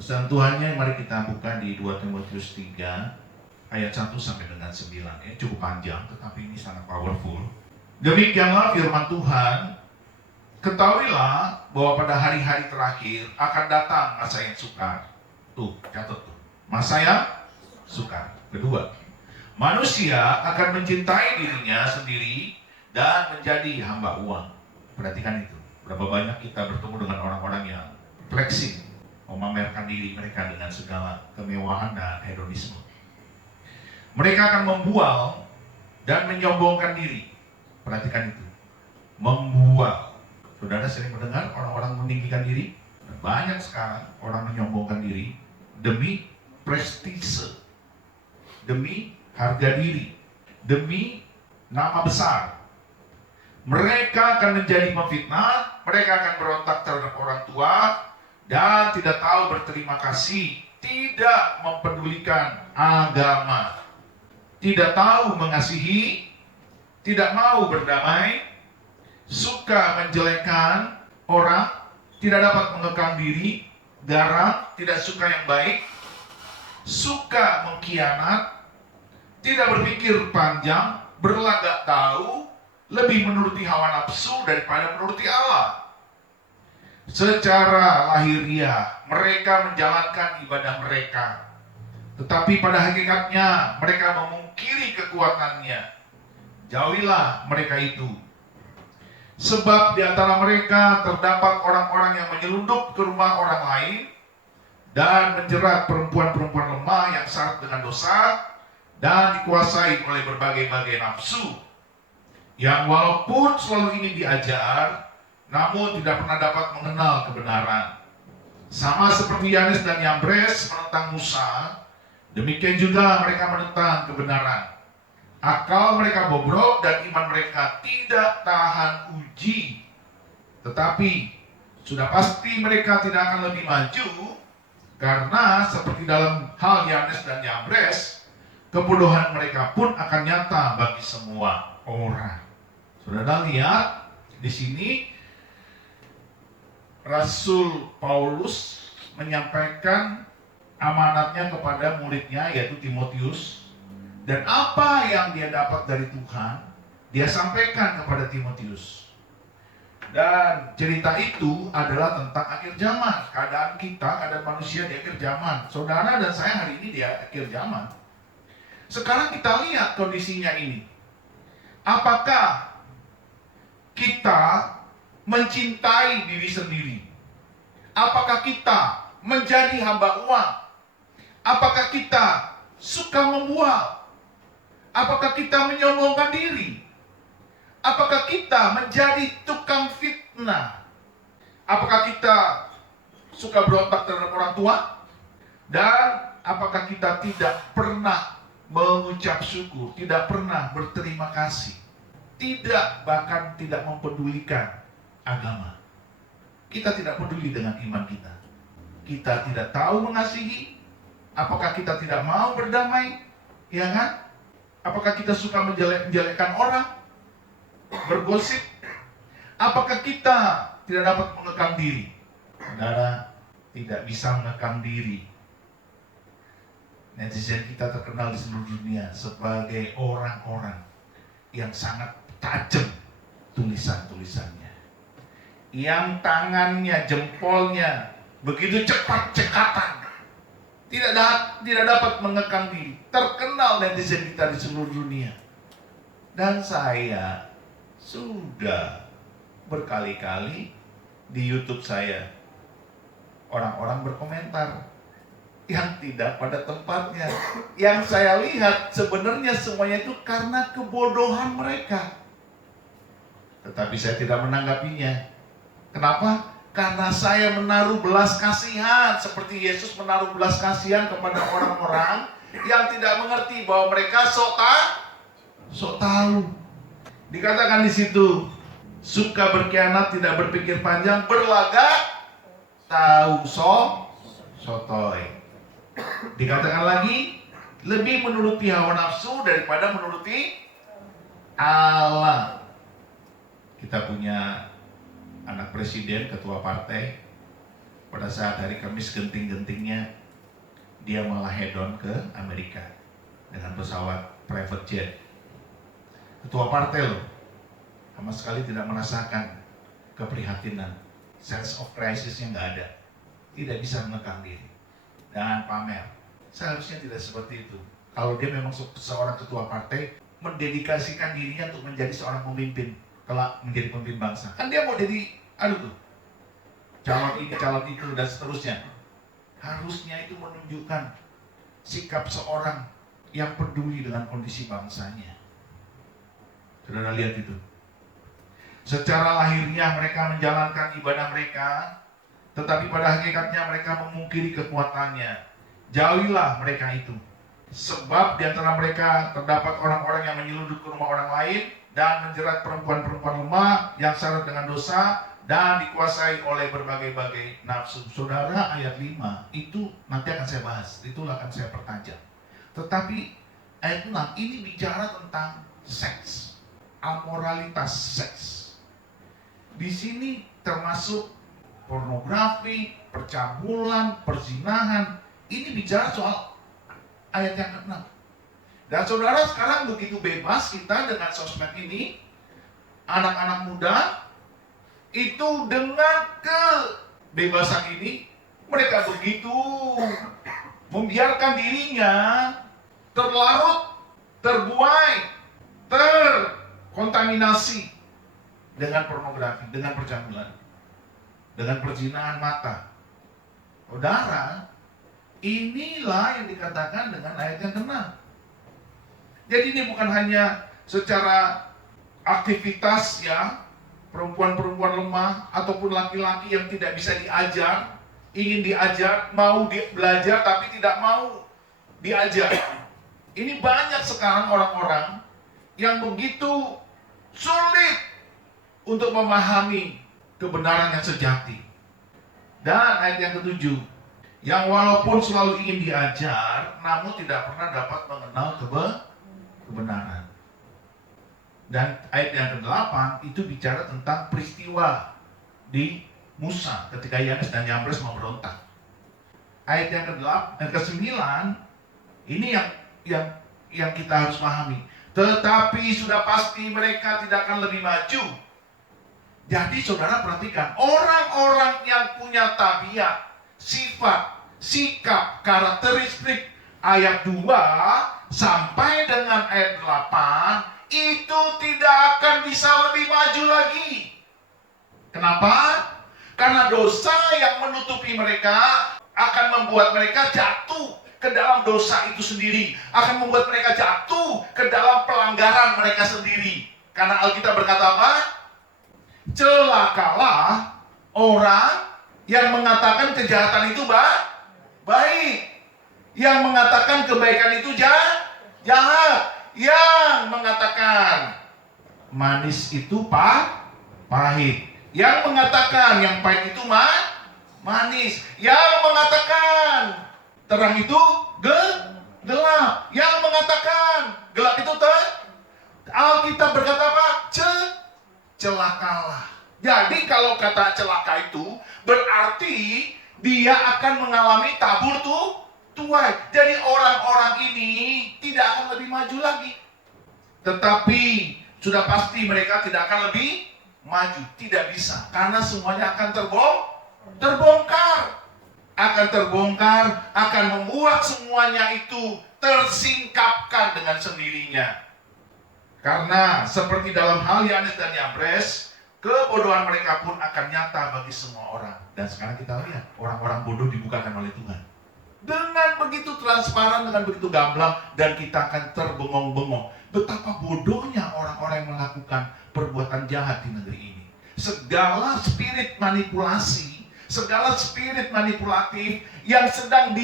Sentuhannya mari kita buka di 2 Timotius 3 ayat 1 sampai dengan 9. Cukup panjang tetapi ini sangat powerful. Demikianlah firman Tuhan, ketahuilah bahwa pada hari-hari terakhir akan datang masa yang sukar. Tuh, catat tuh. Masa yang sukar. Kedua, manusia akan mencintai dirinya sendiri dan menjadi hamba uang. Perhatikan itu. Berapa banyak kita bertemu dengan orang-orang yang flexing, memamerkan diri mereka dengan segala kemewahan dan hedonisme. Mereka akan membual dan menyombongkan diri. Perhatikan itu. Membual. Saudara sering mendengar orang-orang meninggikan diri? Banyak sekarang orang menyombongkan diri demi prestise, demi harga diri, demi nama besar. Mereka akan menjadi pemfitnah, mereka akan berontak terhadap orang tua, dan tidak tahu berterima kasih, tidak mempedulikan agama, tidak tahu mengasihi, tidak mau berdamai, suka menjelekkan orang, tidak dapat mengekang diri, garang, tidak suka yang baik, suka mengkhianat, tidak berpikir panjang, berlagak tahu, lebih menuruti hawa nafsu daripada menuruti Allah. Secara lahiriah mereka menjalankan ibadah mereka, tetapi pada hakikatnya mereka memungkiri kekuatannya. Jauhilah mereka itu. Sebab di antara mereka terdapat orang-orang yang menyelundup ke rumah orang lain dan menjerat perempuan-perempuan lemah yang syarat dengan dosa dan dikuasai oleh berbagai-bagai nafsu, yang walaupun selalu ini diajar, namun tidak pernah dapat mengenal kebenaran. Sama seperti Yanes dan Yambres menentang Musa, demikian juga mereka menentang kebenaran. Akal mereka bobrok dan iman mereka tidak tahan uji. Tetapi sudah pasti mereka tidak akan lebih maju, karena seperti dalam hal Yanes dan Yambres, kebodohan mereka pun akan nyata bagi semua orang. Saudara lihat di sini Rasul Paulus menyampaikan amanatnya kepada muridnya yaitu Timotius, dan apa yang dia dapat dari Tuhan dia sampaikan kepada Timotius. Dan cerita itu adalah tentang akhir zaman, keadaan kita, keadaan manusia di akhir zaman. Saudara dan saya hari ini di akhir zaman. Sekarang kita lihat kondisinya ini. Apakah kita mencintai diri sendiri? Apakah kita menjadi hamba uang? Apakah kita suka membual? Apakah kita menyombongkan diri? Apakah kita menjadi tukang fitnah? Apakah kita suka berontak terhadap orang tua? Dan apakah kita tidak pernah mengucap syukur, tidak pernah berterima kasih, bahkan tidak mempedulikan agama? Kita tidak peduli dengan iman kita. Kita tidak tahu mengasihi. Apakah kita tidak mau berdamai? Ya kan? Apakah kita suka menjelek-jelekkan orang? Bergosip? Apakah kita tidak dapat mengekang diri? Saudara, tidak bisa mengekang diri. Netizen kita terkenal di seluruh dunia sebagai orang-orang yang sangat tajam tulisan-tulisannya, yang tangannya, jempolnya begitu cepat cekatan, tidak dapat mengekang diri. Terkenal netizen kita di seluruh dunia. Dan saya sudah berkali-kali di YouTube saya, orang-orang berkomentar yang tidak pada tempatnya. Yang saya lihat sebenarnya semuanya itu karena kebodohan mereka. Tetapi saya tidak menanggapinya. Kenapa? Karena saya menaruh belas kasihan seperti Yesus menaruh belas kasihan kepada orang-orang yang tidak mengerti bahwa mereka sok tahu. Dikatakan di situ, suka berkhianat, tidak berpikir panjang, berlagak tahu, sotoy. Dikatakan lagi, lebih menuruti hawa nafsu daripada menuruti Allah. Kita punya anak presiden, ketua partai, pada saat hari Kamis genting-gentingnya dia malah head on ke Amerika dengan pesawat private jet. Ketua partai loh, sama sekali tidak merasakan keprihatinan, sense of crisisnya nggak ada, tidak bisa menekan diri dan pamer. Seharusnya tidak seperti itu. Kalau dia memang seorang ketua partai, mendedikasikan dirinya untuk menjadi seorang pemimpin, kelak menjadi pemimpin bangsa. Kan dia mau jadi, calon ini, calon itu, dan seterusnya. Harusnya itu menunjukkan sikap seorang yang peduli dengan kondisi bangsanya. Saudara lihat itu. Secara lahiriah mereka menjalankan ibadah mereka, tetapi pada hakikatnya mereka memungkiri kekuatannya. Jauhilah mereka itu. Sebab di antara mereka terdapat orang-orang yang menyelundup ke rumah orang lain dan menjerat perempuan-perempuan lemah yang syarat dengan dosa dan dikuasai oleh berbagai-bagai nafsu. Saudara, ayat 5 itu nanti akan saya bahas, itulah akan saya pertajam. Tetapi ayat 6 ini bicara tentang seks, amoralitas seks. Di sini termasuk pornografi, percabulan, perzinahan. Ini bicara soal ayat yang ke-6. Dan saudara, sekarang begitu bebas kita dengan sosmed ini, anak-anak muda itu dengan kebebasan ini, mereka begitu membiarkan dirinya terlarut, terbuai, terkontaminasi dengan pornografi, dengan percabulan, dengan perzinahan mata. Saudara, inilah yang dikatakan dengan ayat yang ke-6. Jadi ini bukan hanya secara aktivitas ya, perempuan-perempuan lemah ataupun laki-laki yang tidak bisa diajar, ingin diajar, mau belajar tapi tidak mau diajar. Ini banyak sekarang orang-orang yang begitu sulit untuk memahami kebenaran yang sejati. Dan ayat yang ke-7, yang walaupun selalu ingin diajar, namun tidak pernah dapat mengenal kebenaran. Dan ayat yang ke-8 itu bicara tentang peristiwa di Musa ketika Yanes dan Yambres mau berontak. Ayat yang ke-9 ini yang kita harus pahami. Tetapi sudah pasti mereka tidak akan lebih maju. Jadi saudara perhatikan, orang-orang yang punya tabiat, sifat, sikap, karakteristik ayat 2 sampai dengan ayat 8 itu tidak akan bisa lebih maju lagi. Kenapa? Karena dosa yang menutupi mereka akan membuat mereka jatuh ke dalam dosa itu sendiri, akan membuat mereka jatuh ke dalam pelanggaran mereka sendiri. Karena Alkitab berkata apa? Celakalah orang yang mengatakan kejahatan itu baik, yang mengatakan kebaikan itu jahat, yang mengatakan manis itu pahit, yang mengatakan yang pahit itu manis, yang mengatakan terang itu gelap, yang mengatakan gelap itu Alkitab berkata apa? Celakalah. Jadi kalau kata celaka itu berarti dia akan mengalami tabur tuai. Jadi orang-orang ini tidak akan lebih maju lagi. Tetapi sudah pasti mereka tidak akan lebih maju. Tidak bisa. Karena semuanya akan terbongkar. Akan membuat semuanya itu tersingkapkan dengan sendirinya. Karena seperti dalam hal Yanes dan Yambres, kebodohan mereka pun akan nyata bagi semua orang. Dan sekarang kita lihat, orang-orang bodoh dibukakan oleh Tuhan. Dengan begitu transparan, dengan begitu gamblang, dan kita akan terbengong-bengong. Betapa bodohnya orang-orang yang melakukan perbuatan jahat di negeri ini. Segala spirit manipulasi, segala spirit manipulatif yang sedang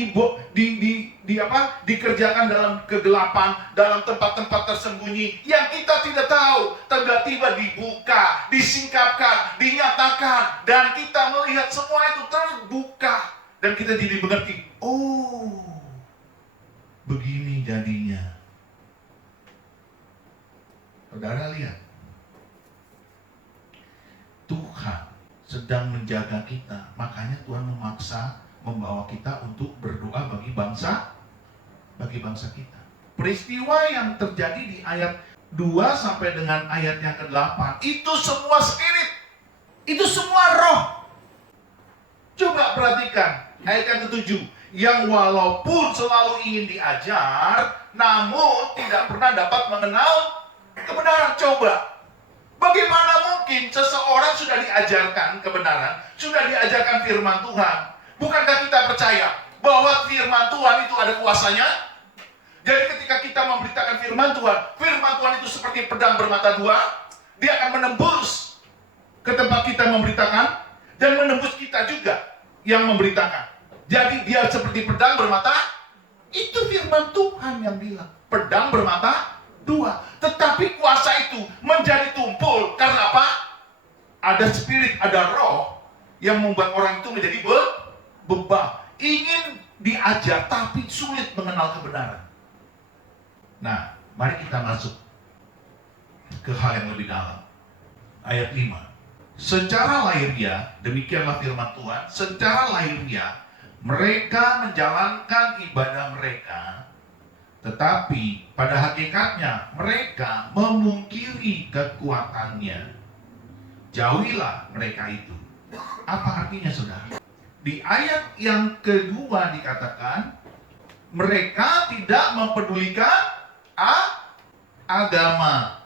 dikerjakan dalam kegelapan, dalam tempat-tempat tersembunyi yang kita tidak tahu, tiba-tiba dibuka, disingkapkan, dinyatakan, dan kita melihat semua itu terbuka, dan kita jadi mengerti, oh, begini jadinya. Saudara lihat, Tuhan sedang menjaga kita. Makanya Tuhan memaksa membawa kita untuk berdoa bagi bangsa kita. Peristiwa yang terjadi di ayat 2 sampai dengan ayat yang ke-8 itu semua spirit, itu semua roh. Coba perhatikan ayat yang ke-7, yang walaupun selalu ingin diajar, namun tidak pernah dapat mengenal kebenaran. Coba, bagaimana mungkin seseorang sudah diajarkan kebenaran, sudah diajarkan firman Tuhan? Bukankah kita percaya bahwa firman Tuhan itu ada kuasanya? Jadi ketika kita memberitakan firman Tuhan itu seperti pedang bermata dua. Dia akan menembus ke tempat kita memberitakan, dan menembus kita juga yang memberitakan. Jadi dia seperti pedang bermata, itu firman Tuhan yang bilang, pedang bermata dua. Tetapi kuasa itu menjadi tumpul, karena apa? Ada spirit, ada roh yang membuat orang itu menjadi bebal. Ingin diajar tapi sulit mengenal kebenaran. Nah, mari kita masuk ke hal yang lebih dalam. Ayat 5. Secara lahiriah, demikianlah firman Tuhan, secara lahiriah mereka menjalankan ibadah mereka, tetapi pada hakikatnya mereka memungkiri kekuatannya. Jauhilah mereka itu. Apa artinya, saudara? Di ayat yang kedua dikatakan, mereka tidak mempedulikan agama.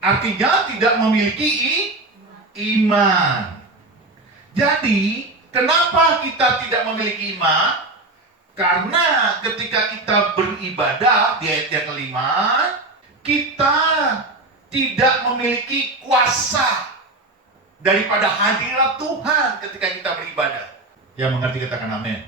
Artinya tidak memiliki iman. Jadi, kenapa kita tidak memiliki iman? Karena ketika kita beribadah di ayat yang kelima, kita tidak memiliki kuasa daripada hadirat Tuhan ketika kita beribadah. Yang mengerti katakan amin.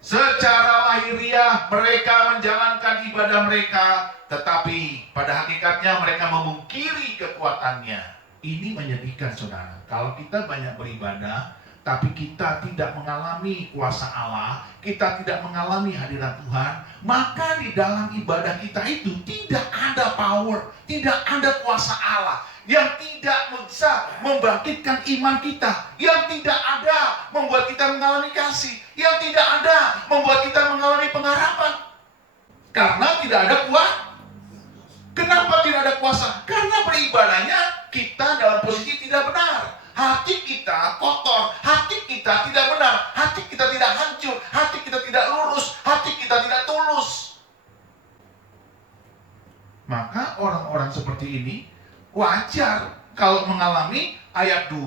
Secara lahiriah mereka menjalankan ibadah mereka, tetapi pada hakikatnya mereka memungkiri kekuatannya. Ini menyedihkan, saudara. Kalau kita banyak beribadah, tapi kita tidak mengalami kuasa Allah, kita tidak mengalami hadirat Tuhan, maka di dalam ibadah kita itu tidak ada power, tidak ada kuasa Allah yang tidak bisa membangkitkan iman kita, yang tidak ada membuat kita mengalami kasih, yang tidak ada membuat kita mengalami pengharapan. Karena tidak ada kuasa. Kenapa tidak ada kuasa? Karena beribadahnya kita dalam posisi tidak benar. Hati kita kotor, hati kita tidak benar, hati kita tidak hancur, hati kita tidak lurus, hati kita tidak tulus. Maka orang-orang seperti ini wajar kalau mengalami ayat 2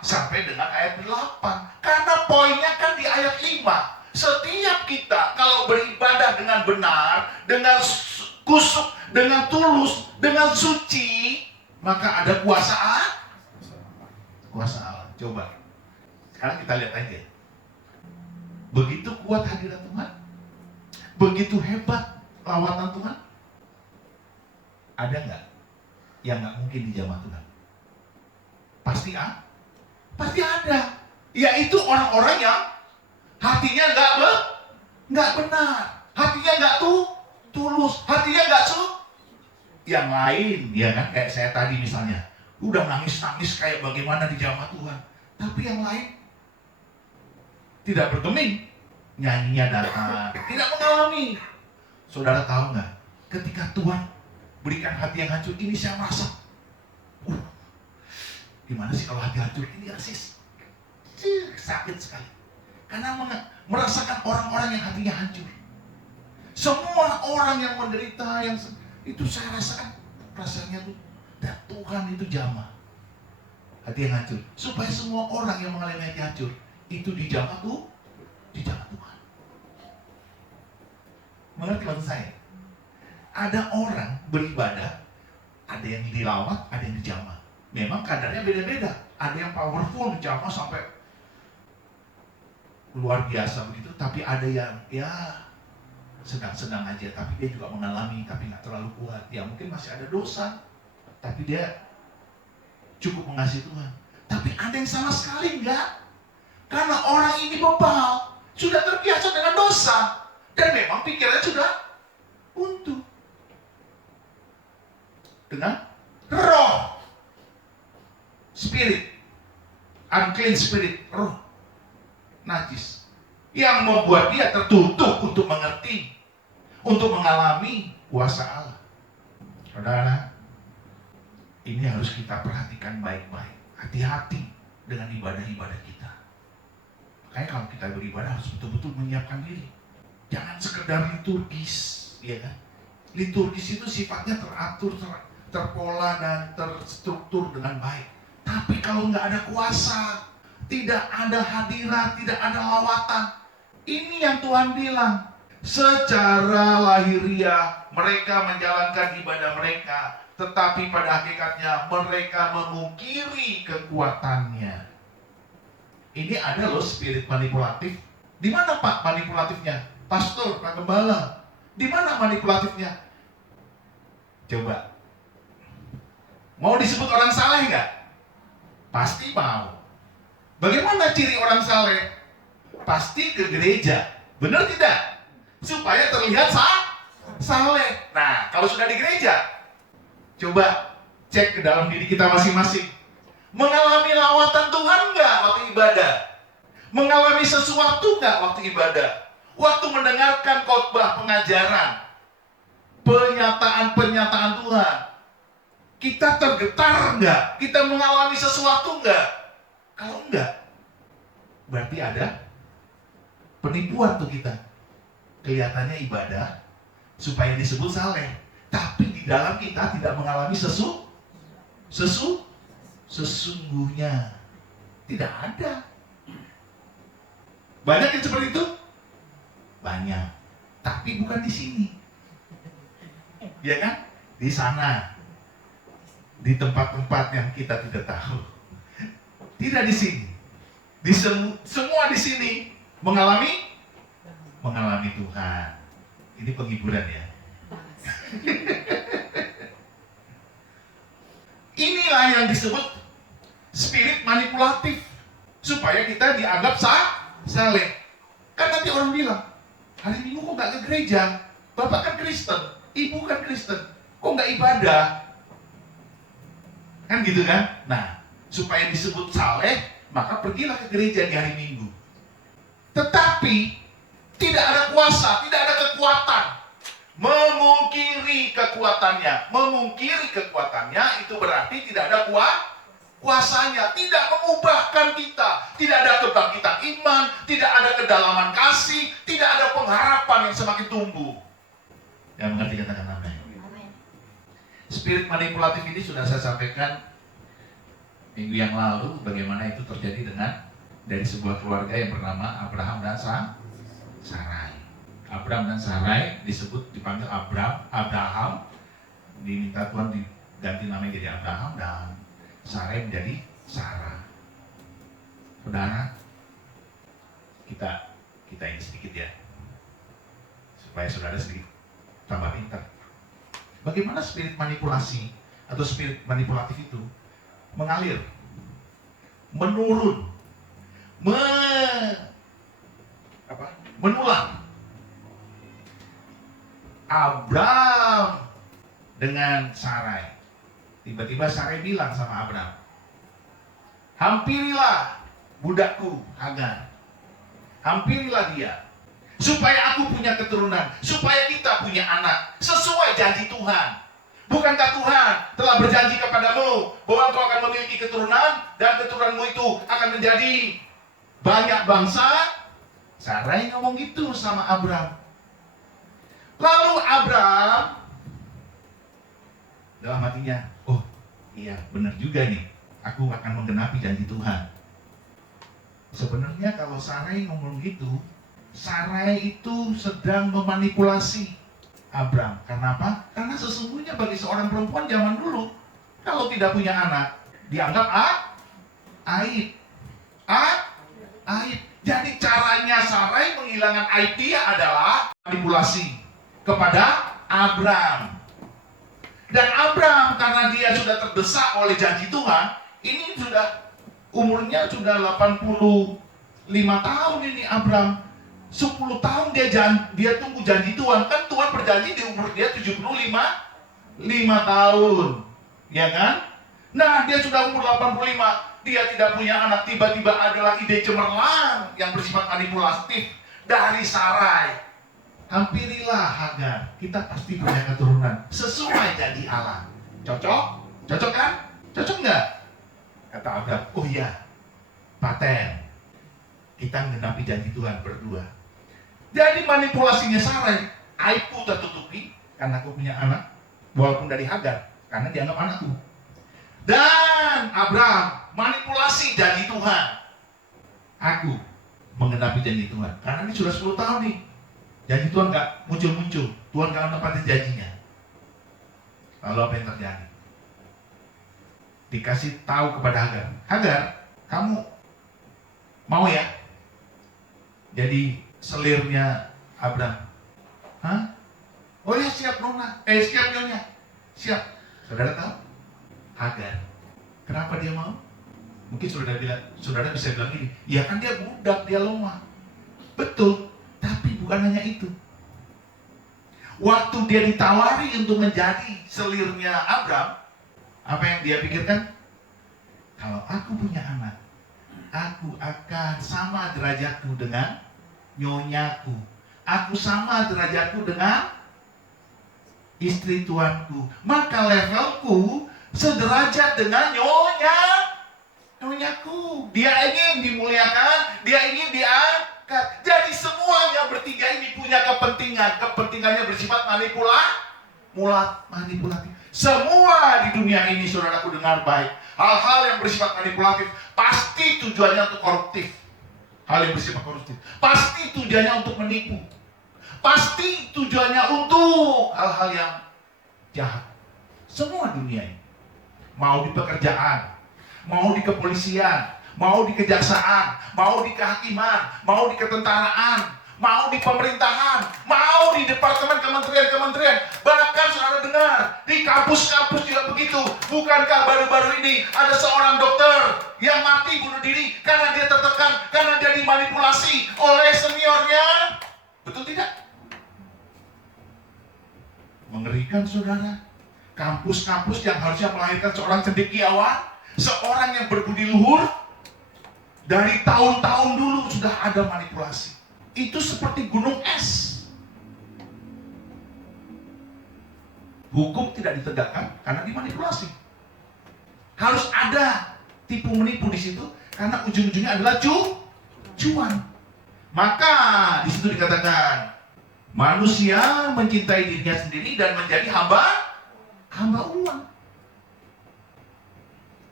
sampai dengan ayat 8. Karena poinnya kan di ayat 5. Setiap kita kalau beribadah dengan benar, dengan kusuk, dengan tulus, dengan suci, maka ada kuasa Allah. Kuasa Allah. Coba. Sekarang kita lihat aja. Begitu kuat hadirat Tuhan, begitu hebat lawatan Tuhan. Ada nggak yang nggak mungkin dijamah Tuhan? Pasti ada. Yaitu orang-orang yang hatinya nggak benar, hatinya nggak tulus, hatinya nggak yang lain, ya kan? Kayak saya tadi misalnya, udah nangis-nangis kayak bagaimana dijamah Tuhan, tapi yang lain tidak bergeming, nyanyinya datang, tidak mengalami. Saudara tahu nggak? Ketika Tuhan berikan hati yang hancur, ini saya merasa, gimana sih kalau hati hancur ini rasis? Sakit sekali. Karena merasakan orang-orang yang hatinya hancur. Semua orang yang menderita, itu saya rasakan rasanya tuh, dan Tuhan itu jamah hati yang hancur. Supaya semua orang yang mengalami hati hancur itu dijamah Tuhan. Mengerti maksud saya? Ada orang beribadah, ada yang dilawat, ada yang dijamah. Memang kadarnya beda-beda. Ada yang powerful, dijamah sampai luar biasa begitu, tapi ada yang sedang-sedang aja, tapi dia juga mengalami, tapi nggak terlalu kuat. Ya mungkin masih ada dosa, tapi dia cukup mengasihi Tuhan. Tapi ada yang sama sekali enggak, karena orang ini bebal, sudah terbiasa dengan dosa, dan memang pikirannya sudah buntu. Dengan roh, spirit, unclean spirit, roh najis, yang membuat dia tertutup untuk mengerti, untuk mengalami kuasa Allah. Saudara, ini harus kita perhatikan baik-baik. Hati-hati dengan ibadah-ibadah kita. Makanya kalau kita beribadah harus betul-betul menyiapkan diri. Jangan sekedar liturgis, ya kan? Liturgis itu sifatnya teratur, terpola dan terstruktur dengan baik. Tapi kalau nggak ada kuasa, tidak ada hadirat, tidak ada lawatan, ini yang Tuhan bilang. Secara lahiriah mereka menjalankan ibadah mereka, tetapi pada hakikatnya mereka memungkiri kekuatannya. Ini ada loh spirit manipulatif. Di mana Pak manipulatifnya? Pastor, Pak Gembala. Di mana manipulatifnya? Coba. Mau disebut orang saleh nggak? Pasti mau. Bagaimana ciri orang saleh? Pasti ke gereja. Benar tidak? Supaya terlihat saleh. Nah, kalau sudah di gereja, coba cek ke dalam diri kita masing-masing. Mengalami lawatan Tuhan nggak waktu ibadah? Mengalami sesuatu nggak waktu ibadah? Waktu mendengarkan khotbah, pengajaran, pernyataan Tuhan, kita tergetar nggak? Kita mengalami sesuatu nggak? Kalau enggak, berarti ada penipuan tuh kita. Kelihatannya ibadah supaya disebut saleh, tapi di dalam kita tidak mengalami sesungguhnya tidak ada. Banyak yang seperti itu? Banyak, tapi bukan di sini. Ya kan? Di sana, di tempat-tempat yang kita tidak tahu. Tidak di sini. Semua di sini mengalami Tuhan. Ini penghiburan ya. Inilah yang disebut spirit manipulatif, supaya kita dianggap saleh. Kan nanti orang bilang, hari Minggu kok nggak ke gereja? Bapak kan Kristen, ibu kan Kristen, kok nggak ibadah? Kan gitu kan? Nah, supaya disebut saleh, maka pergilah ke gereja di hari Minggu. Tetapi tidak ada kuasa, tidak ada kekuatan. Memungkiri kekuatannya. Memungkiri kekuatannya itu berarti tidak ada kuasanya. Tidak mengubahkan kita. Tidak ada kebangkitan iman. Tidak ada kedalaman kasih. Tidak ada pengharapan yang semakin tumbuh. Yang mengerti katakan amin. Spirit manipulatif ini sudah saya sampaikan minggu yang lalu. Bagaimana itu terjadi dari sebuah keluarga yang bernama Abraham dan Sarai. Abraham dan Sarai dipanggil Abraham, diminta Tuhan diganti namanya jadi Abraham, dan Sarai menjadi Sarah. Saudara, kita ini sedikit ya, supaya saudara sedikit tambah pintar. Bagaimana spirit manipulasi atau spirit manipulatif itu mengalir, menurun, menular. Abraham dengan Sarai. Tiba-tiba Sarai bilang sama Abraham, hampirilah budakku Hagar. Hampirilah dia, supaya aku punya keturunan, supaya kita punya anak, sesuai janji Tuhan. Bukankah Tuhan telah berjanji kepadamu bahwa engkau akan memiliki keturunan, dan keturunanmu itu akan menjadi banyak bangsa? Sarai ngomong gitu sama Abraham. Lalu Abraham dalam hatinya, oh iya benar juga nih, aku akan menggenapi janji Tuhan. Sebenarnya kalau Sarai ngomong gitu, Sarai itu sedang memanipulasi Abraham. Karena apa? Karena sesungguhnya bagi seorang perempuan zaman dulu, kalau tidak punya anak, dianggap aib. Aib. Jadi caranya Sarai menghilangkan aib dia adalah manipulasi kepada Abraham. Dan Abraham karena dia sudah terdesak oleh janji Tuhan, ini umurnya sudah 85 tahun ini Abraham. 10 tahun dia tunggu janji Tuhan. Kan Tuhan berjanji di umur dia 75 tahun. Ya kan? Nah, dia sudah umur 85. dia tidak punya anak, tiba-tiba adalah ide cemerlang yang bersifat manipulatif dari Sarai. Hampirilah Hagar, kita pasti punya keturunan sesuai janji Allah. Cocok? Cocok kan? Cocok nggak? Kata Abraham, oh iya, paten. Kita mengenapi janji Tuhan berdua. Jadi manipulasinya Sarai, aibku tertutupi karena aku punya anak, walaupun dari Hagar, karena dianggap anakku. Dan Abraham manipulasi janji Tuhan. Aku mengenapi janji Tuhan, karena ini sudah 10 tahun nih. Janji Tuhan nggak muncul-muncul, Tuhan nggak nepatin janjinya. Lalu apa yang terjadi? Dikasih tahu kepada Hagar, Hagar, kamu mau ya jadi selirnya Abraham? Hah? Oh ya siap Nona, siap Nyonya, siap. Saudara tahu? Hagar, kenapa dia mau? Mungkin saudara bisa bilang gini, ya kan dia budak, dia lemah. Betul, tapi bukan hanya itu. Waktu dia ditawari untuk menjadi selirnya Abraham, apa yang dia pikirkan? Kalau aku punya anak, aku akan sama derajatku dengan nyonyaku. Aku sama derajatku dengan istri tuanku. Maka levelku sederajat dengan nyonyaku. Dia ingin dimuliakan, dia ingin diangkat. Jadi semuanya bertiga ini punya kepentingan. Kepentingannya bersifat manipulatif. Semua di dunia ini, saudaraku dengar baik, hal-hal yang bersifat manipulatif pasti tujuannya untuk koruptif. Hal yang bersifat koruptif pasti tujuannya untuk menipu. Pasti tujuannya untuk hal-hal yang jahat. Semua dunia ini, mau di pekerjaan, mau di kepolisian, mau di kejaksaan, mau di kehakiman, mau di ketentaraan, mau di pemerintahan, mau di departemen kementerian-kementerian, bahkan saudara dengar di kampus-kampus juga begitu. Bukankah baru-baru ini ada seorang dokter yang mati bunuh diri karena dia tertekan, karena dia dimanipulasi oleh seniornya? Betul tidak? Mengerikan saudara. Kampus-kampus yang harusnya melahirkan seorang cendekiawan, seorang yang berbudi luhur, dari tahun-tahun dulu sudah ada manipulasi. Itu seperti gunung es. Hukum tidak ditegakkan karena dimanipulasi. Harus ada tipu menipu di situ karena ujung-ujungnya adalah cuan. Maka di situ dikatakan manusia mencintai dirinya sendiri dan menjadi hamba uang.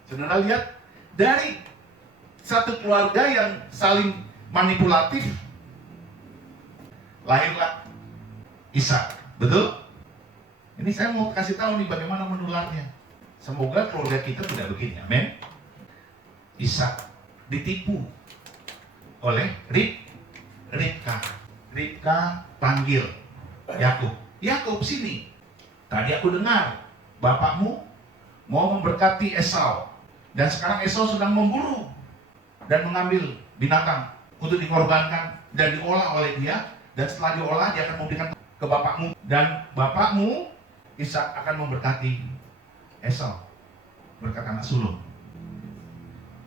Saudara lihat, dari satu keluarga yang saling manipulatif lahirlah Ishak. Betul? Ini saya mau kasih tahu nih bagaimana menularnya. Semoga keluarga kita tidak begini. Amin. Ishak ditipu oleh Ribka. Ribka panggil Yakub. Yakub, sini. Tadi aku dengar bapakmu mau memberkati Esau, dan sekarang Esau sedang memburu dan mengambil binatang untuk dikorbankan dan diolah oleh dia, dan setelah diolah dia akan memberikan ke bapakmu, dan bapakmu Ishak akan memberkati Esau. Berkata anak sulung,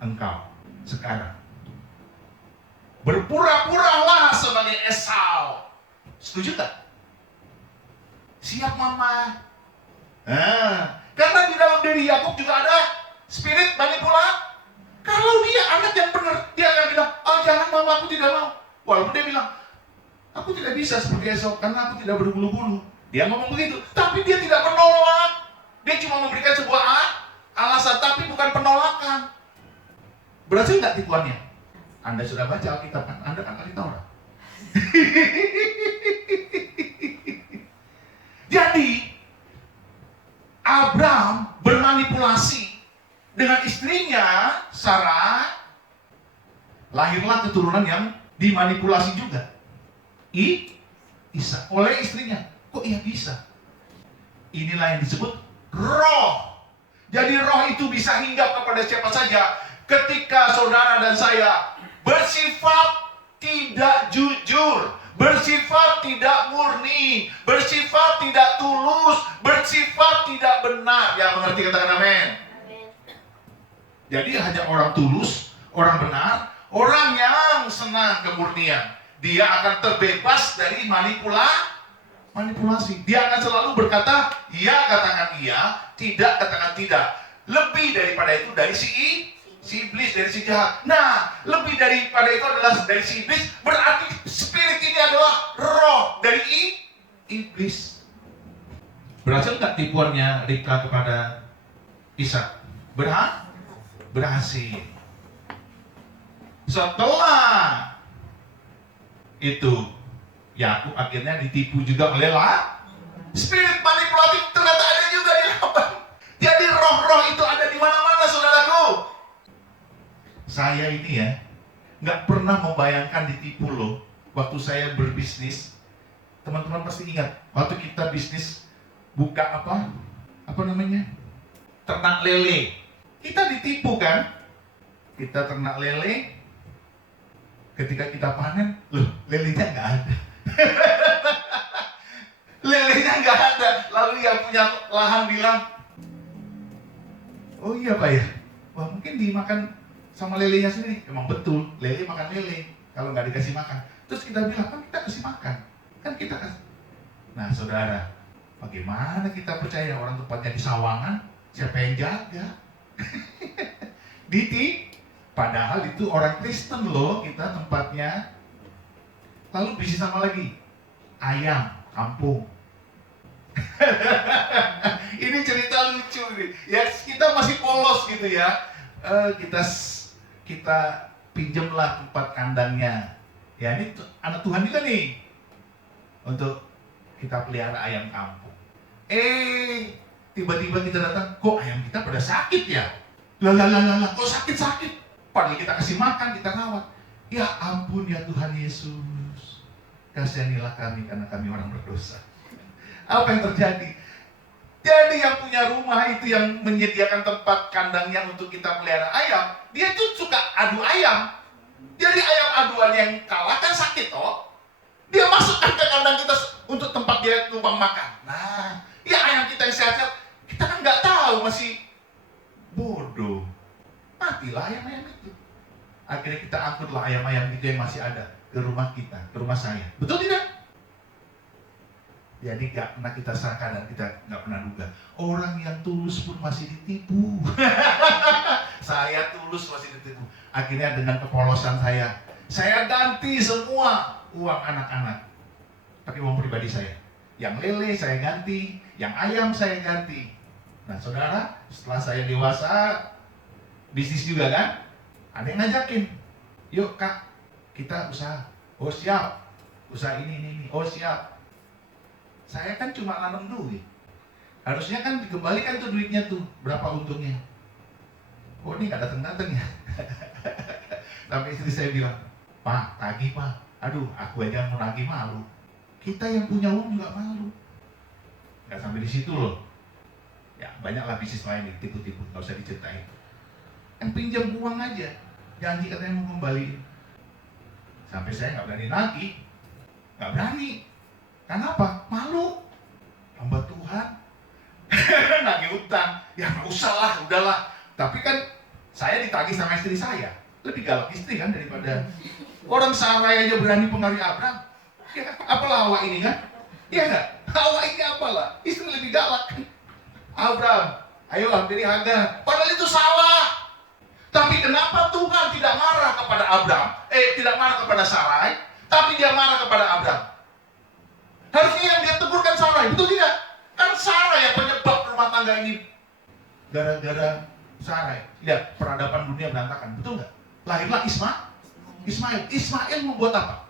engkau sekarang berpura-puralah sebagai Esau. Setuju tak? Siap mama. Karena di dalam diri Yakub juga ada spirit manipulatif. Kalau dia anak yang benar, dia akan bilang, oh jangan mama, aku tidak mau. Walaupun dia bilang, aku tidak bisa seperti Esau karena aku tidak berbulu-bulu. Dia ngomong begitu, tapi dia tidak menolak. Dia cuma memberikan sebuah alasan, tapi bukan penolakan. Berhasil nggak tipuannya? Anda sudah baca Alkitab kan? Anda kan ahli Taurat. Jadi Abraham bermanipulasi dengan istrinya Sarah, lahirlah keturunan yang dimanipulasi juga. Ishak oleh istrinya. Kok iya bisa? Inilah yang disebut roh. Jadi roh itu bisa hinggap kepada siapa saja. Ketika saudara dan saya bersifat tidak jujur, bersifat tidak murni, bersifat tidak tulus, bersifat tidak benar. Yang mengerti katakan amin. Jadi hanya orang tulus, orang benar, orang yang senang kemurnian. Dia akan terbebas dari manipulasi. Dia akan selalu berkata, ya katakan iya, tidak katakan tidak. Lebih daripada itu dari si iblis, dari si jahat. Nah, lebih daripada itu adalah dari si iblis. Berarti spirit ini adalah roh dari iblis. Berhasil nggak tipuannya Ribka kepada Ishak? Berhasil. Setelah itu Yakub akhirnya ditipu juga oleh spirit manipulatif. Ternyata ada juga di Laban. Jadi roh-roh itu ada di mana-mana, saudaraku. Saya ini ya nggak pernah membayangkan ditipu loh. Waktu saya berbisnis, teman-teman pasti ingat waktu kita bisnis buka apa namanya, ternak lele. Kita ditipu kan? Kita ternak lele. Ketika kita panen, loh lelenya nggak ada. Lelenya nggak ada. Lalu yang punya lahan bilang, oh iya Pak ya, wah mungkin dimakan sama lelenya sendiri. Emang betul, lele makan lele kalau nggak dikasih makan. Terus kita bilang, kan kita kasih makan, kan kita kasih. Nah saudara, bagaimana kita percaya orang tempatnya di Sawangan, siapa yang jaga? Padahal itu orang Kristen loh, kita tempatnya. Lalu bisnis sama lagi, ayam kampung. Ini cerita lucu nih. Ya kita masih polos gitu ya. Kita pinjemlah tempat kandangnya. Ya ini anak Tuhan juga nih, untuk kita pelihara ayam kampung. Tiba-tiba kita datang, kok ayam kita pada sakit ya? Lah, kok sakit? Padahal kita kasih makan, kita rawat. Ya ampun ya Tuhan Yesus, kasihanilah kami karena kami orang berdosa. Apa yang terjadi? Jadi yang punya rumah itu, yang menyediakan tempat kandangnya untuk kita pelihara ayam, dia tuh suka adu ayam. Jadi ayam aduan yang kalah kan sakit toh. Dia masukkan ke kandang kita untuk tempat dia numpang makan. Nah, ya ayam kita yang sehat-sehat, kita kan nggak tahu, masih bodoh. Matilah ayam-ayam itu. Akhirnya kita angkutlah ayam-ayam itu yang masih ada ke rumah kita, ke rumah saya. Betul tidak? Jadi gak pernah kita sangka dan kita gak pernah duga. Orang yang tulus pun masih ditipu. Saya tulus masih ditipu. Akhirnya dengan kepolosan saya ganti semua uang anak-anak pakai uang pribadi saya. Yang lele saya ganti, yang ayam saya ganti. Nah saudara, setelah saya dewasa, bisnis juga kan, ada yang ngajakin, yuk kak, kita usaha. Oh siap, usaha ini. Oh siap. Saya kan cuma nanam duit, harusnya kan dikembalikan tuh duitnya tuh, berapa untungnya. Oh ini nggak datang ya. Tapi istri saya bilang, Pak, tagih Pak. Aduh, aku aja mau nagih malu. Kita yang punya uang juga malu. Nggak sampai di situ loh. Ya banyaklah bisnis lain tipu-tipu, nggak usah diceritain. Yang pinjam uang aja, janji katanya mau kembaliin. Sampai saya nggak berani lagi, nggak berani. Kenapa? Malu. Hamba Tuhan. Nagih utang, ya nggak usah lah, udahlah. Tapi kan saya ditagih sama istri saya. Lebih galak istri kan daripada orang Sarai aja berani pengaruhi Abraham. Ya, apalah Hawa ini kan? Iya nggak? Hawa ini apalah? Istri lebih galak. Abraham, ayo hampiri Hagar. Padahal itu salah. Tapi kenapa Tuhan tidak marah kepada Abraham? Tidak marah kepada Sarai, tapi dia marah kepada Abraham. Harusnya yang dia tegurkan Sarai, betul tidak? Kan Sarai yang penyebab rumah tangga ini. Gara-gara Sarai, lihat peradaban dunia berantakan, betul nggak? Lahirlah Ismail membuat apa?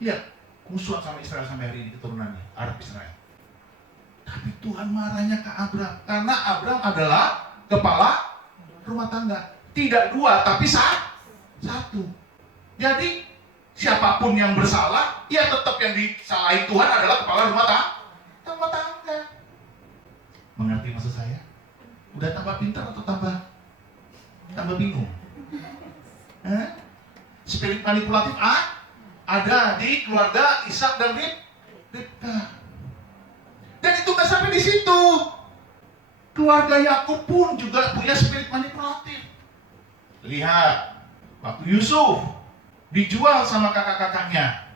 Lihat, musuhan sama Israel sampai hari ini keturunannya, Arab Israel. Tapi Tuhan marahnya ke Abraham, karena Abraham adalah kepala rumah tangga. Tidak dua, tapi satu. Jadi siapapun yang bersalah, ya tetap yang disalahi Tuhan adalah kepala rumah tangga. Mengerti maksud saya? Udah tambah pintar atau tambah bingung? Spirit manipulatif ada di keluarga Ishak dan Ribka. Dan itu nggak sampai di situ. Keluarga Yakub pun juga punya spirit manipulatif. Lihat, waktu Yusuf dijual sama kakak-kakaknya,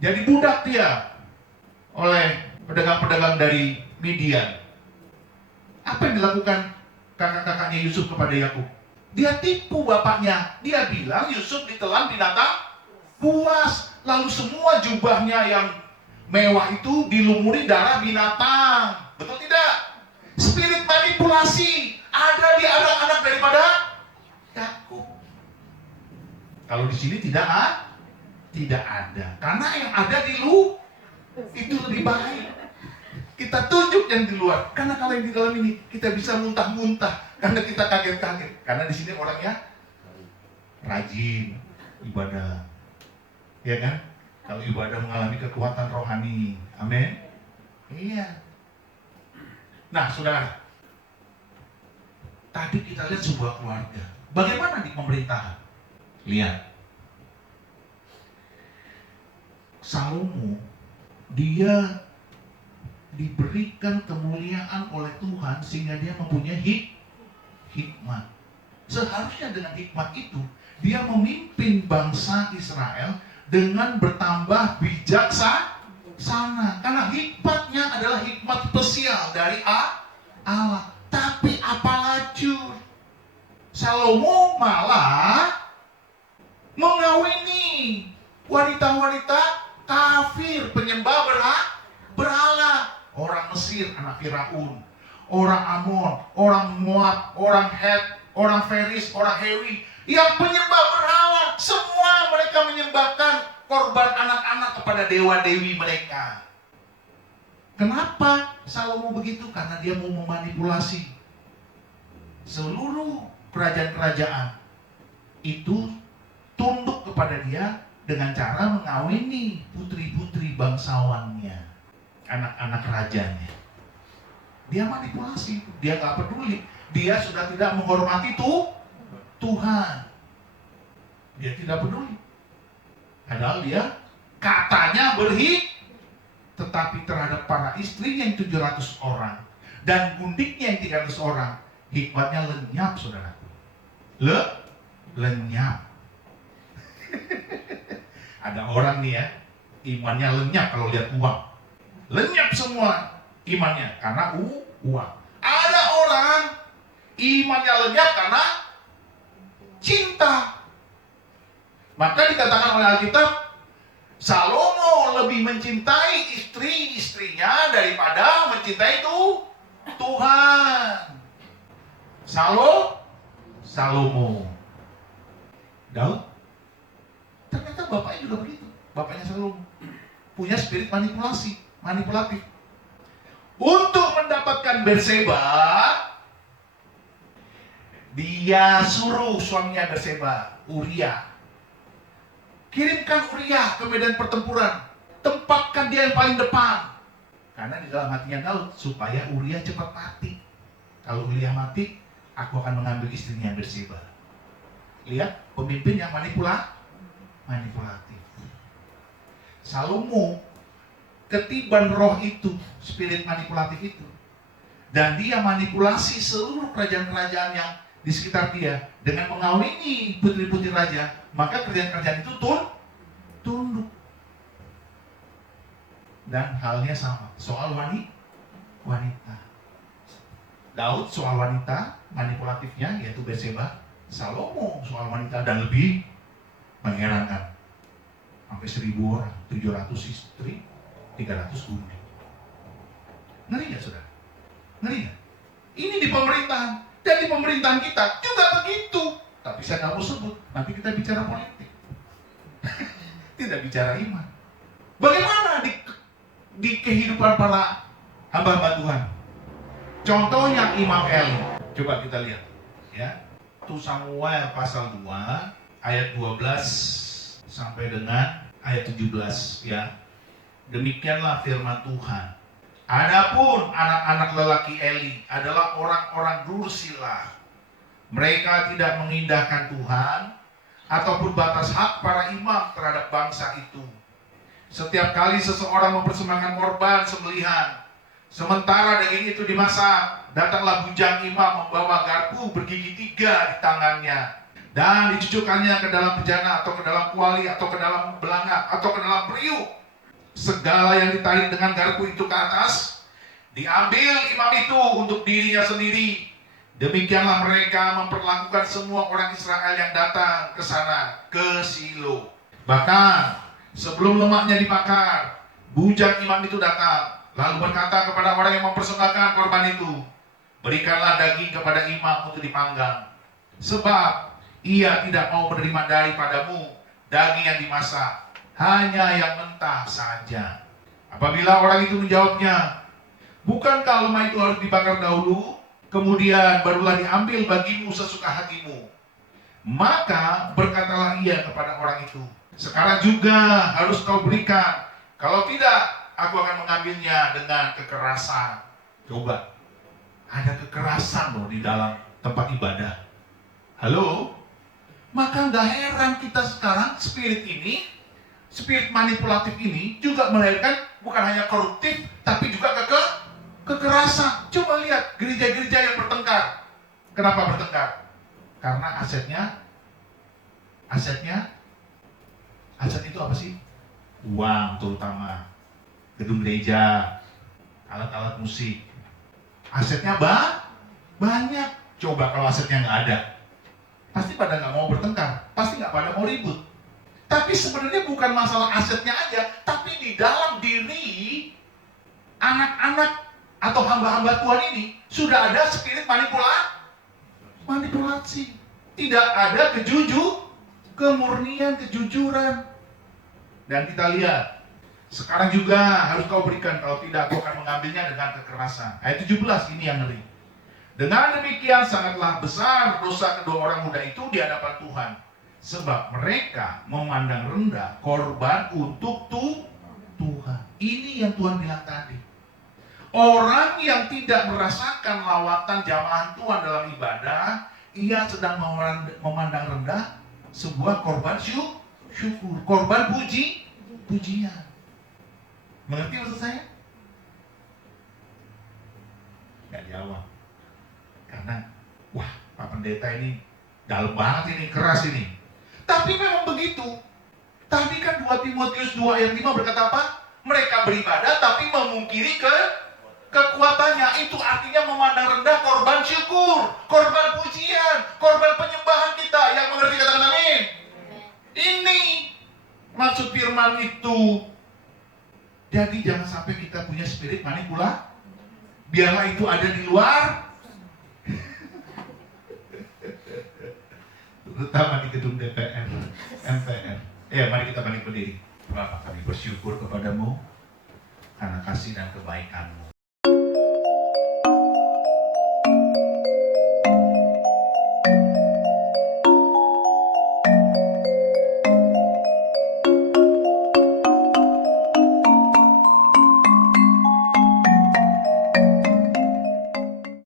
jadi budak dia oleh pedagang-pedagang dari Midian. Apa yang dilakukan kakak-kakaknya Yusuf kepada Yakub? Dia tipu bapaknya. Dia bilang Yusuf ditelan binatang buas. Lalu semua jubahnya yang mewah itu dilumuri darah binatang. Betul tidak? Spirit manipulasi ada di anak-anak daripada Yakub. Kalau di sini tidak ada. Karena yang ada di lu itu lebih baik. Kita tunjuk yang di luar. Karena kalau yang di dalam ini kita bisa muntah-muntah. Karena kita kaget-kaget. Karena di sini orangnya rajin ibadah. Ya kan? Kalau ibadah mengalami kekuatan rohani. Amin. Iya. Nah, saudara. Tadi kita lihat sebuah keluarga. Bagaimana di pemerintahan? Lihat. Salomo, dia diberikan kemuliaan oleh Tuhan sehingga dia mempunyai hikmat. Seharusnya dengan hikmat itu dia memimpin bangsa Israel dengan bertambah bijaksana. Karena hikmatnya adalah hikmat spesial dari Allah. Tapi apalah lacur, Salomo malah mengawini wanita-wanita kafir, penyembah berhala. Orang Mesir, anak Firaun, orang Amon, orang Moab, orang Het, orang Feris, orang Hewi, yang penyembah berhala. Semua mereka menyembahkan korban anak-anak kepada dewa-dewi mereka. Kenapa Salomo begitu? Karena dia mau memanipulasi seluruh kerajaan-kerajaan itu tunduk kepada dia dengan cara mengawini putri-putri bangsawannya, anak-anak rajanya. Dia manipulasi, dia gak peduli. Dia sudah tidak menghormati Tuhan. Dia tidak peduli. Padahal dia katanya tetapi terhadap para istrinya yang 700 orang dan gundiknya yang 300 orang, hikmatnya lenyap, saudara. Lenyap. Ada orang nih ya, imannya lenyap kalau lihat uang. Lenyap semua imannya karena uang. Ada orang imannya lenyap karena cinta. Maka dikatakan oleh Alkitab, Salomo lebih mencintai istri-istrinya daripada mencintai Tuhan. Salomo. Daud, ternyata bapaknya juga begitu. Bapaknya Salomo punya spirit manipulatif. Untuk mendapatkan Berseba, dia suruh suaminya Berseba, Uria, kirimkan Uria ke medan pertempuran, tempatkan dia yang paling depan. Karena di dalam hatinya Daud, supaya Uria cepat mati. Kalau Uria mati, aku akan mengambil istrinya Berseba. Lihat, pemimpin yang manipulatif. Salomo ketiban roh itu, spirit manipulatif itu, dan dia manipulasi seluruh kerajaan-kerajaan yang di sekitar dia dengan mengawini putri-putri raja. Maka kerajaan-kerajaan itu tunduk. Dan halnya sama soal wanita. Daud soal wanita manipulatifnya yaitu Berseba. Salomo soal wanita dan lebih mengherankan, sampai 1000 orang, 700 istri, 300 gundik. Ngeri gak, saudara? Ngeri gak? Ini di pemerintahan. Dan di pemerintahan kita juga begitu. Tapi saya nggak mau sebut, nanti kita bicara politik. Tidak bicara iman. Bagaimana di kehidupan para hamba-hamba Tuhan? Contohnya Imam Eli. Coba kita lihat ya. 1 Samuel pasal 2 ayat 12 sampai dengan ayat 17 ya. Demikianlah firman Tuhan. Adapun anak-anak lelaki Eli adalah orang-orang dursila. Mereka tidak mengindahkan Tuhan ataupun batas hak para imam terhadap bangsa itu. Setiap kali seseorang mempersembahkan korban sembelihan, sementara daging itu dimasak, datanglah bujang imam membawa garpu bergigi 3 di tangannya. dan dicucukkannya ke dalam bejana atau ke dalam kuali atau ke dalam belanga atau ke dalam periuk. Segala yang ditarik dengan garpu itu ke atas, diambil imam itu untuk dirinya sendiri. Demikianlah mereka memperlakukan semua orang Israel yang datang ke sana, ke Silo. Bahkan sebelum lemaknya dibakar, bujang imam itu datang, lalu berkata kepada orang yang mempersembahkan korban itu, berikanlah daging kepada imam untuk dipanggang, sebab ia tidak mau menerima daripadamu daging yang dimasak, hanya yang mentah saja. Apabila orang itu menjawabnya, bukankah lemak itu harus dibakar dahulu, kemudian barulah diambil bagimu sesuka hatimu? Maka berkatalah ia kepada orang itu, sekarang juga harus kau berikan, kalau tidak aku akan mengambilnya dengan kekerasan. Coba, ada kekerasan loh di dalam tempat ibadah. Halo? Maka gak heran kita sekarang spirit manipulatif ini juga melahirkan bukan hanya koruptif, tapi juga kekerasan. Coba lihat gereja-gereja yang bertengkar. Kenapa bertengkar? Karena aset itu apa sih? Uang terutama, gedung gereja, alat-alat musik. Asetnya banyak. Coba kalau asetnya nggak ada, pasti pada nggak mau bertengkar, pasti nggak pada mau ribut. Tapi sebenarnya bukan masalah asetnya aja, tapi di dalam diri anak-anak atau hamba-hamba Tuhan ini sudah ada spirit manipulasi. Tidak ada kemurnian, kejujuran. Dan kita lihat, sekarang juga harus kau berikan, kalau tidak aku akan mengambilnya dengan kekerasan. Ayat 17 ini yang ngeri. Dengan demikian sangatlah besar dosa kedua orang muda itu di hadapan Tuhan, sebab mereka memandang rendah korban untuk Tuhan. Ini yang Tuhan bilang tadi. Orang yang tidak merasakan lawatan jamaah Tuhan dalam ibadah, ia sedang memandang rendah sebuah korban syukur, korban pujian. Mengerti maksud saya? Gak jawab. Karena, wah, Pak Pendeta ini dalam banget ini, keras ini. Tapi memang begitu. Tadi kan 2 Timotius 2 ayat 5 berkata apa? Mereka beribadah tapi memungkiri kekuatannya. Itu artinya memandang rendah korban syukur, korban pujian, korban penyembahan kita. Yang mengerti katakan amin. Ini maksud firman itu. Jadi jangan sampai kita punya spirit manipulatif. Biarlah itu ada di luar, terutama di gedung DPR, MPR. Mari kita balik berdiri. Bapak, kami bersyukur kepadamu karena kasih dan kebaikanmu.